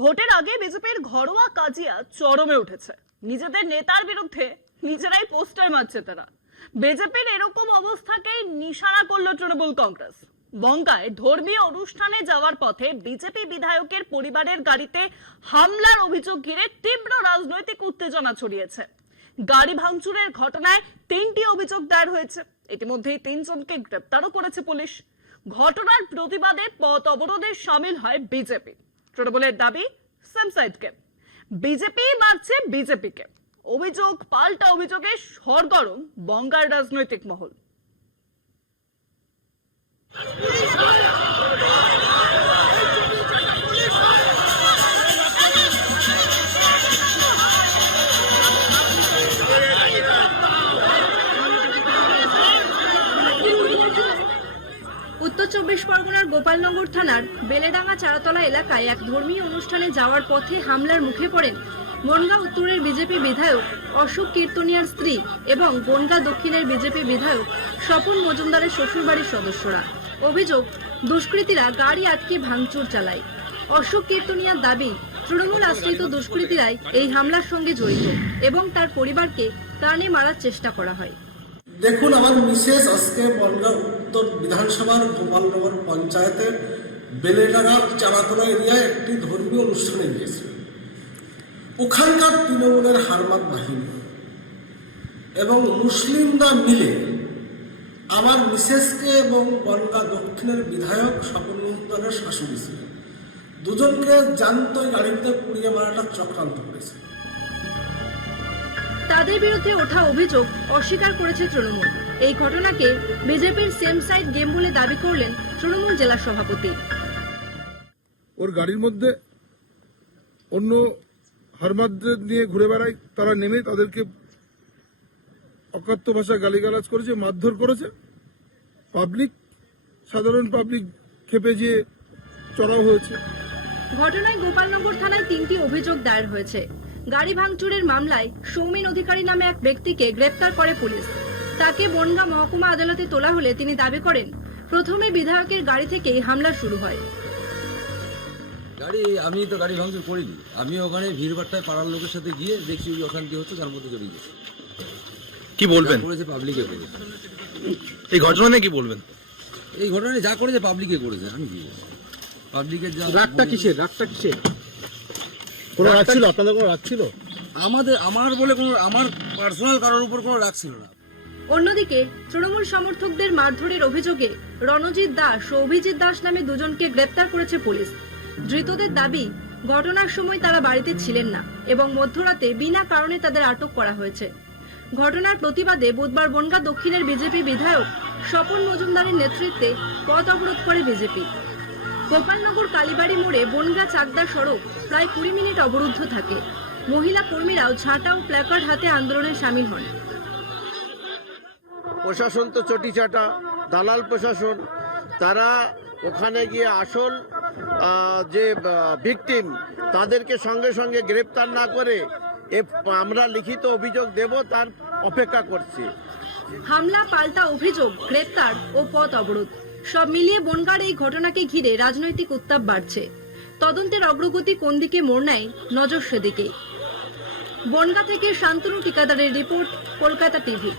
ভোটের আগে বিজেপির ঘরোয়া কাজিয়া চরমে উঠেছে। নিজেদের নেতার বিরুদ্ধে নিজেরাই পোস্টার মারছে তারা। বিজেপির এরকম অবস্থাকেই নিশানা করলো তৃণমূল কংগ্রেস। বনগাঁয় ধর্মীয় অনুষ্ঠানে যাওয়ার পথে বিজেপি বিধায়কের পরিবারের গাড়িতে হামলার অভিযোগ ঘিরে তীব্র রাজনৈতিক উত্তেজনা ছড়িয়েছে। গাড়ি ভাঙচুরের ঘটনায় 3টি অভিযোগ দায়ের হয়েছে। ইতিমধ্যেই 3 জনকে গ্রেপ্তারও করেছে পুলিশ। ঘটনার প্রতিবাদে পথ অবরোধে শামিল হয় বিজেপি। তৃণমূলের দাবি সেম সাইডকে বিজেপি মারছে বিজেপিকে। অভিযোগ পাল্টা অভিযোগে সরগরম বনগাঁর রাজনৈতিক মহল। উত্তর 24 পরগনার গোপালনগর থানার বেলেডাঙ্গা চারাতলা এলাকায় এক ধর্মীয় অনুষ্ঠানে যাওয়ার পথে হামলার মুখে পড়েন বনগাঁ উত্তরের বিজেপি বিধায়ক অশোক কীর্তনিয়ার স্ত্রী এবং বনগাঁ দক্ষিণের বিজেপি বিধায়ক স্বপন মজুমদারের শ্বশুরবাড়ির সদস্যরা। অভিযোগ, দুষ্কৃতীরা গাড়ি আটকে ভাঙচুর চালায়। অশোক কীর্তনিয়ার দাবি, তৃণমূল আশ্রিত দুষ্কৃতীরাই এই হামলার সঙ্গে জড়িত এবং তার পরিবারকে প্রাণে মারার চেষ্টা করা হয়। দেখুন, আমার মিসেস আজকে বনগাঁ উত্তর বিধানসভার গোপালনগর পঞ্চায়েতের বেলেডাঙ্গা চারাতলা এরিয়ায় একটি ধর্মীয় অনুষ্ঠানে গিয়েছে। ওখানকার তৃণমূলের হারমাত বাহিনী এবং মুসলিমরা মিলে আমার মিসেসকে এবং বনগাঁ দক্ষিণের বিধায়ক স্বপন মজুমদারের শাশুড়ি ছিলেন, দুজনকে জ্যান্ত গাড়িতে পুড়িয়ে মারাটা চক্রান্ত করেছে। তাদের বিরুদ্ধে ওঠা অভিযোগ অস্বীকার করেছে তৃণমূল। এই ঘটনাকে বিজেপির সেম সাইড গেম বলে দাবি করলেন তৃণমূল জেলা সভাপতি। ওর গাড়ির মধ্যে অন্য হারমাদদের নিয়ে ঘুরে বেড়ায়, তারা নেমে তাদেরকে অকাত্য ভাষায় গালিগালাজ করেছে, মারধর করেছে। সাধারণ পাবলিক খেপে গিয়ে চড়াও হয়েছে। ঘটনায় গোপালনগর থানায় 3টি অভিযোগ দায়ের হয়েছে। গাড়ি ভাঙচুরের মামলায় সৌমিন অধিকারী নামে এক ব্যক্তিকে গ্রেপ্তার করে পুলিশ। তাকে বনগাঁ মহকুমা আদালতে তোলা হলে তিনি দাবি করেন, প্রথমে বিধায়কের গাড়ি থেকেই হামলা শুরু হয়। আমি তো গাড়ি ভাঙচুর করিনি। আমি ওখানে ভিড়ভাট্টায় পাড়ার লোকের সাথে গিয়ে দেখছি ওই অশান্তি হচ্ছে, তার মধ্যে জড়িয়ে গেছে। কি বলবেন? করেছে পাবলিকে করেছে। এই ঘটনা নিয়ে কি বলবেন? এই ঘটনায় যা করেছে পাবলিকে করেছে। আমি কি বলবো? পাবলিকের যা রাগটা কিসের? কোনো রাগ ছিল? আপনাদের কোনো রাগ ছিল? আমার বলে কোনো, আমার পার্সোনাল কারোর উপর কোনো রাগ ছিল না। অন্যদিকে তৃণমূল সমর্থকদের মারধরের অভিযোগে রণজিৎ দাস ও অভিজিৎ দাস নামে দুজনকে গ্রেপ্তার করেছে পুলিশ। ধৃতদের দাবি, ঘটনার সময় তারা বাড়িতে ছিলেন না এবং মধ্যরাতে বিনা কারণে তাদের আটক করা হয়েছে। ঘটনার প্রতিবাদে বুধবার বনগাঁ দক্ষিণের বিজেপি বিধায়ক স্বপন মজুমদারের নেতৃত্বে পথ অবরোধ করে বিজেপি। গোপালনগর কালীবাড়ি মোড়ে বনগাঁ চাকদা সড়ক প্রায় 20 মিনিট অবরুদ্ধ থাকে। মহিলা কর্মীরাও ঝাঁটা ও প্ল্যাকার্ড হাতে আন্দোলনে সামিল হন। প্রশাসন তো চটিচাটা, দালাল প্রশাসন। তারা ওখানে গিয়ে আসল যে ভিকটিম তাদেরকে সঙ্গে সঙ্গে গ্রেপ্তার না করে আমরা লিখিত অভিযোগ দেব তার অপেক্ষা করছি। হামলা, পাল্টা অভিযোগ, গ্রেপ্তার ও পথ অবরোধ সব মিলিয়ে বনগাঁর এই ঘটনাকে ঘিরে রাজনৈতিক উত্তাপ বাড়ছে। তদন্তের অগ্রগতি কোন দিকে মোড় নেয়, নজর সেদিকেই। বনগাঁ থেকে শান্তনু ঠিকাদারের রিপোর্ট, কলকাতা টিভি।